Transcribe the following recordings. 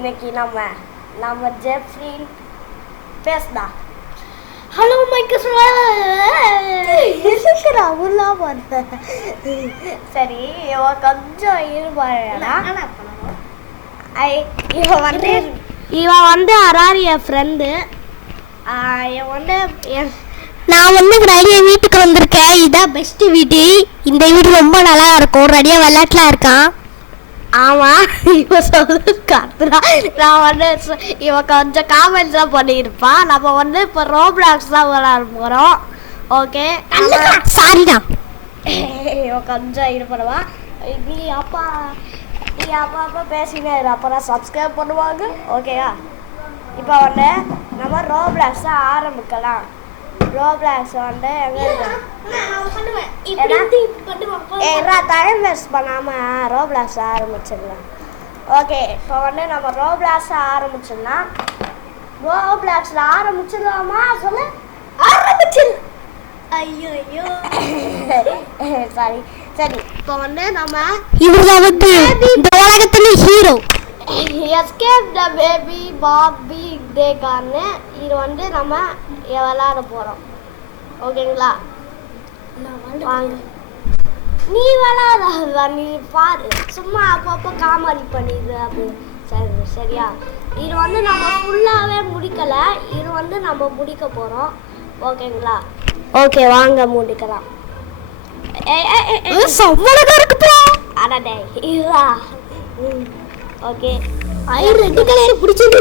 இன்னைக்கு நம்ம ஜெஃப்ரின் பேசலாம். ஹலோ மைக்கேல் இருக்கிற அவர்லாம் வந்தேன். சரி இவன் கொஞ்சம் இருப்பாடா. இவன் வந்து அராரி என் ஃப்ரெண்டு. இவன் வந்து நான் வந்து ரெடியா வீட்டுக்கு வந்திருக்கேன். இதான் பெஸ்ட் வீடு. இந்த வீடு ரொம்ப நல்லா இருக்கும். ரெடியா விளையாட்டுலாம் இருக்கான். ஆமாம், இவன் சொல்லு கத்துறா. நான் வந்து இவன் கொஞ்சம் காமெண்ட்ஸ் தான் பண்ணியிருப்பான். நம்ம வந்து இப்போ ரோப்ளாக்ஸ் தான் விளையாட போகிறோம். ஓகே சாரிடா. இவன் கொஞ்சம் இது பண்ணுவான். நீ அப்பா பேசினே இரு, அப்போ தான் சப்ஸ்கிரைப் பண்ணுவாங்க. ஓகேவா? இப்போ வந்து நம்ம ரோப்ளாக்ஸ் தான் ஆரம்பிக்கலாம். ரோப்ளாக்ஸ் வந்து எங்கே இருக்கு? டைம் வேஸ்ட் பண்ணாமல் ரோப்ளாக்ஸ் ஆரம்பிச்சிடலாம். ஓகே, இப்போ வந்து நம்ம ரோப்ளாக்ஸ் ஆரம்பிச்சிடலாம். ரோப்ளாக்ஸில் ஆரம்பிச்சிடலாமா? சொல்லு. ஆரம்பிச்சிடலாம். ஐயோ சாரி. சரி, இப்போ வந்து நம்ம இவர்தான் வந்து இந்த உலகத்துல hero. Escape the baby Bobby டேக்கான்னு இது வந்து நம்ம விளையாட போகிறோம். ஓகேங்களா? வாங்க. நீ விளையாடாதா, நீ பாரு. சும்மா அப்பப்போ காமெடி பண்ணிடு அப்படி. சரி சரியா? இது வந்து நம்ம ஃபுல்லாகவே முடிக்கலை. இது வந்து நம்ம முடிக்க போகிறோம். ஓகேங்களா? ஓகே, வாங்க முடிக்கலாம். அடடே இதா. ஓகே, ரெட் கலர் பிடிச்சது.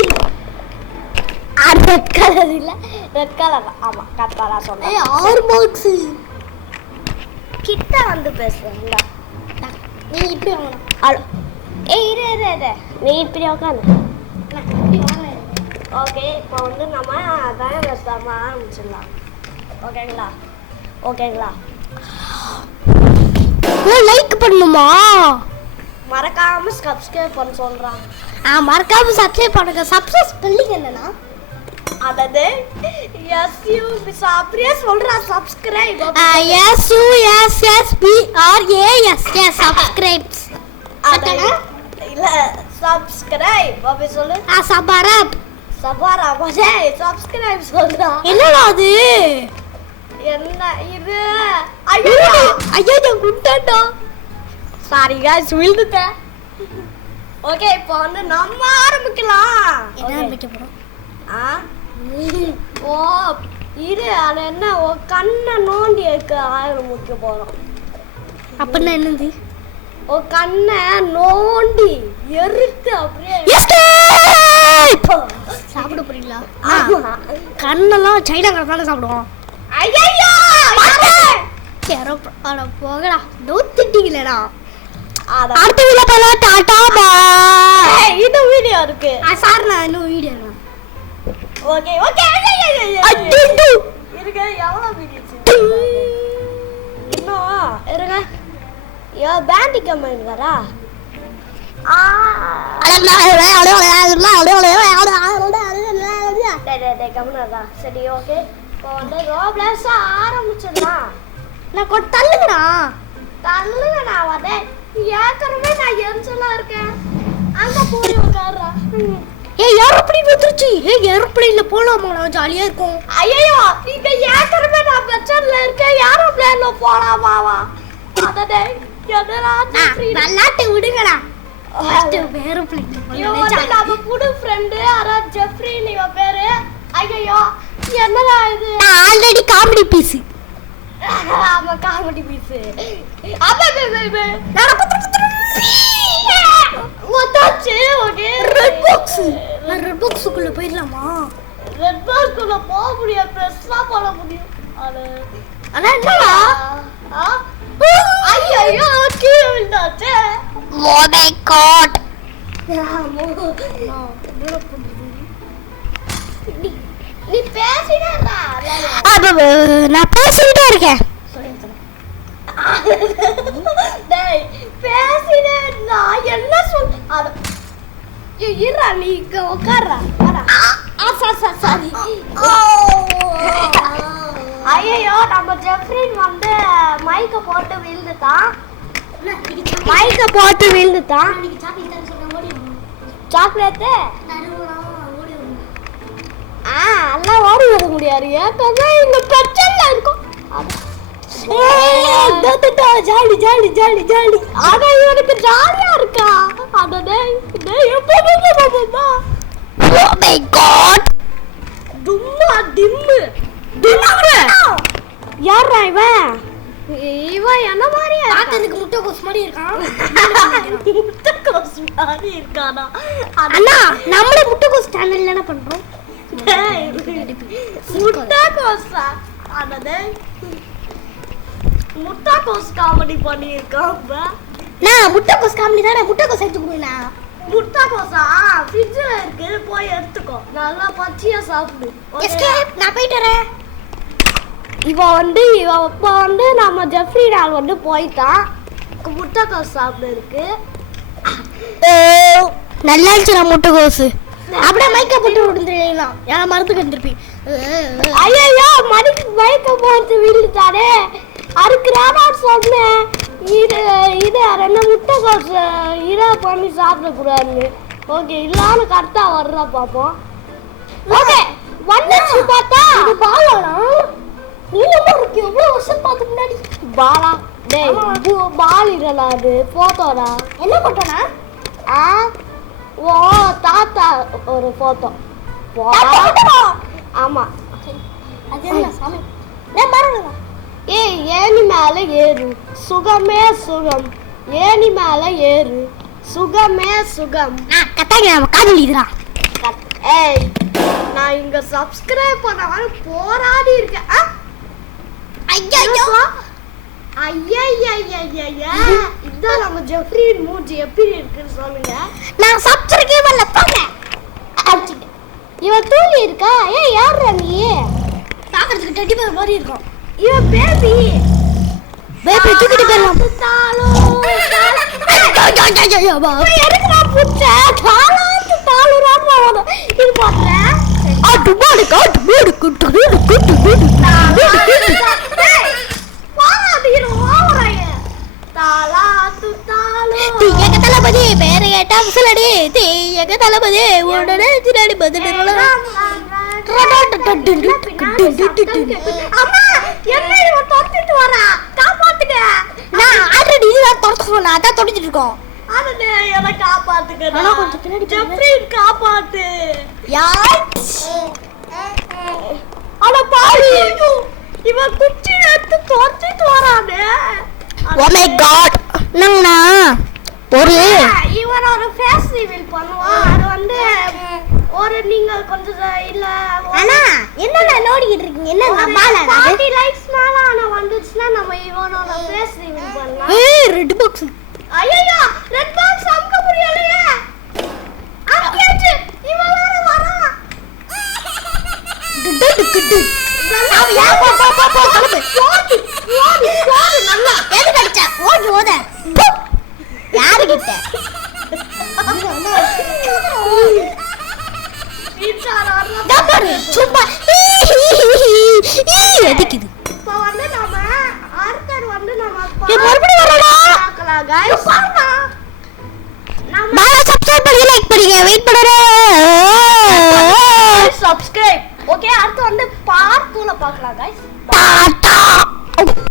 ரெட் கலர் இல்லை, ரெட் கலர் தான். ஆமாம், கரெக்டாக தான் சொன்னேன். ஆறு பாக்ஸு கிட்ட வந்து பேசுகிறீங்கள. நீ இப்படி வாங்கணும். ஹலோ. இரு நீ இப்படி உட்காந்து. ஓகே, இப்போ வந்து நம்ம டைம் வேஸ்டாம ஆரம்பிச்சிடலாம். ஓகேங்களா? லைக் பண்ணுமா? மறக்காம சப்ஸ்கிரைப் பண்ண சொல்றான். மறக்காம சப்ஸ்கிரைப் பண்ணுங்க. சப்ஸ்கிரைப் ஸ்பெல்லிங் என்னன்னா? அதாவது SU அப்படியே சொல்றா. Subscribe SUSSBRAS subscribes. இல்ல, சப்ஸ்கிரைப் அப்படி சொல்லு. சபாரா மஜே சப்ஸ்கிரைப் சொல்றா. என்னடா அது? என்ன இது? ஐயோ குட்டடா. சாரி गाइस, விழுந்துட்டேன். ஓகே, இப்போ வந்து நம்ம ஆரம்பிக்கலாம். என்ன ஆரம்பிக்க போறோம்? ஓ இது அது என்ன? கண்ணை நோண்டி இருக்க ஆரம்பிக்க போறோம். அப்படின்னா என்னது? கண்ணை நோண்டி எரித்து அப்படியே சாப்பிட போறீங்களா? கண்ணெல்லாம் சைனா கடத்தால சாப்பிடுவோம். ஐயோ போகடா, நோத்திட்டீங்களா? அடுத்த வீடியோ பார்க்கலாம். டாடா பாய். இது வீடியோ இருக்கு சார். நான் இன்னும் வீடியோ இருக்கு. ஓகே இருங்க. எவ்வளோ வீடியோ இன்னும் இருங்க. பேண்டி கமெண்ட் வரா. சரி, ஓகே. இப்போ வந்து ரோப்ளாக்ஸ் ஆரம்பிச்சிடலாம். நான் கொண்டு தள்ளுங்கடா. வந்து ஏற்கனவே நான் எரிச்சலா இருக்கேன். அங்க போய் உட்கார்றா. ஏரோப்ளேன் வந்துருச்சு. ஏரோப்ளேன்ல போலாமா? ஜாலியா இருக்கும். ஐயோ, இங்க ஏற்கனவே நான் பிரச்சனைல இருக்கேன். ஏரோப்ளேன்ல போலாமாவா? அதடே என்னடா விளையாட்டு விடுங்கடா. ஏரோப்ளேன் நம்ம புது ஃப்ரெண்டு ஜெஃப்ரின் இவன் பேரு. ஐயோ என்னடா இது? Already comedy piece. ஆமா, காமெடி பீஸ். Red box. நான் ரெட் பாக்ஸ்க்குள்ள போயிடலாமா? ரெட் பாக்ஸ்க்குள்ள போக முடியாது. பிரஸ்லாம் பண்ண முடியும். ஆனா என்னடா? ஐயோ கீழே விழுந்தாச்சே. Oh my god. நீ பேசினடா. நான் பேசிட்டே இருக்கேன். டேய் பேசினடா. என்ன சொல்ற? இருடா, நீ உட்கார்றா. சாரி. ஐயோ, நம்ம ஜெஃப்ரின் வந்து மைக்க போட்டு விழுந்துட்டான். சாக்லேட்டு எல்லாம் ஓடி வர முடியாது ஏன்னா இந்த பிரச்சனை இருக்கும் ஜாலி ஜாலி ஜாலி ஜாலி ஆனா இவனுக்கு ஜாலியா இருக்கா அடடே Oh my god. தும்மா டிம்மு டிம்மு யாரா இவன் என்ன மாதிரியா பாத்ததுக்கு முட்டைகோஸ் மாதிரி இருக்கான். முட்டைகோஸ் மாதிரி இருக்கானா அண்ணா நம்மளே முட்டைகோஸ் சேனல்ல என்ன பண்றோம்? முட்டைகோஸா அடடே முட்டைகோஸ் காமெடி பண்ணியிருக்கான் நான் முட்டைகோஸ் காமெடி தானே முட்டைகோஸ் எடுத்து கொடுங்கண்ணா. முட்டைகோஸா ஃப்ரிட்ஜில் இருக்கு போய் எடுத்துக்கோ நல்லா பச்சையா சாப்பிடு எஸ்கேப் நான் போயிட்டு வரேன். இவன் இப்போ வந்து நம்ம ஜெஃப்ரி டால் வந்து போயிட்டான் முட்டைகோஸ் சாப்பிடுறதுக்கு நல்லா இருந்துச்சு முட்டைகோஸ். அப்படியே மைக்க போட்டு விடுந்துடலாம் ஏன் மரத்துக்கு வந்துருப்பீங்க. ஐயோ மைக்க போட்டு விழுந்துட்டாரே அதுக்குறானா சொன்னேன் இது ரெண்டு முட்டைகோஸ் இதை பண்ணி சாப்பிடக்கூடாதுன்னு. ஓகே இல்லாம கரெக்டா வர்றா பார்ப்போம். ஓகே வந்துச்சு பார்த்தா இது பாலாடா நீளமா இருக்கு எவ்வளவு வருஷம் பார்த்து முன்னாடி பாலா டேய் பால் இல்லடா அது போட்டோடா என்ன போட்டோனா ஓ தாத்தா ஒரு போட்டோ ஆமா அது என்ன சாமி நான் பாருங்க. ஏய் ஏனி மேல ஏறு சுகமே சுகம் ஏனி மேல ஏறு சுகமே சுகம் கத்தாங்க நம்ம காதல் இதுடா. ஏய் நான் இங்க சப்ஸ்கிரைப் பண்ணவன போராடி இருக்கேன் ஐயோ ஐயா இதான் நம்ம ஜெஃப்ரி மூஞ்சி எப்படி இருக்குன்னு சொல்லுங்க. நான் சப்ஸ்கிரைப் பண்ணல போங்க. இவன் தூங்கி இருக்கா ஏய் யாருடா நீ பாக்கிறதுக்கு டெடி பேர் மாதிரி இருக்கும். இவன் பேபி பேபி தூக்கிட்டு போயிடலாம். எதுக்கு நான் புடிச்ச தாளாத்து தாளுறான்னு போகுது இது பாக்குறேன் தளபதி பேர கேட்டா முசலடி தீயக தளபதி உடனே சின்னாடி பதில் அம்மா என்ன இவன் தொத்திட்டு வரா காப்பாத்துங்க. நான் ஆல்ரெடி இதுதான் தொடுத்து சொன்னேன் அதான் தொடிச்சிட்டு இருக்கோம். அடடே என்ன காப்பாத்துங்க ஆனா கொஞ்சம் பின்னாடி ஜெஃப்ரி காப்பாத்து யார் அட பாவி இவன் குச்சி எடுத்து தொத்திட்டு வரானே. ஓ மை காட் என்னங்கண்ணா ஒரு இவன் ஒரு ஃபேஸ் ரிவீல் பண்ணுவான் அது வந்து ஒரு நீங்க கொஞ்சம் இல்ல அண்ணா என்னண்ணா நோடிக்கிட்டு இருக்கீங்க என்ன பாலா 40 லைக்ஸ் மேல ஆனா வந்துச்சுனா நம்ம இவனோட ஃபேஸ் ரிவீல் பண்ணலாம். ஏய் ரெட் பாக்ஸ் ஐயோ ரெட் பாக்ஸ் அமுக்க முடியலையே அமுக்கியாச்சு இவன் வேற வரான் கிட்டு நான் யா போ கிளம்பு ஓடி நல்லா எது கடிச்சா ஓட யாரு கிட்ட டபர் சும்மா எதுக்குது இப்போ வந்து நம்ம ஆர்த்தர் வந்து நம்ம மறுபடியும் வரடா பார்க்கலாம் गाइस நம்ம பாலா சப்ஸ்கிரைப் பண்ணி லைக் பண்ணுங்க வெயிட் பண்ணுறேன் சப்ஸ்கிரைப் ஓகே அடுத்து வந்து பார்ட் 2ல பார்க்கலாம் गाइस டாடா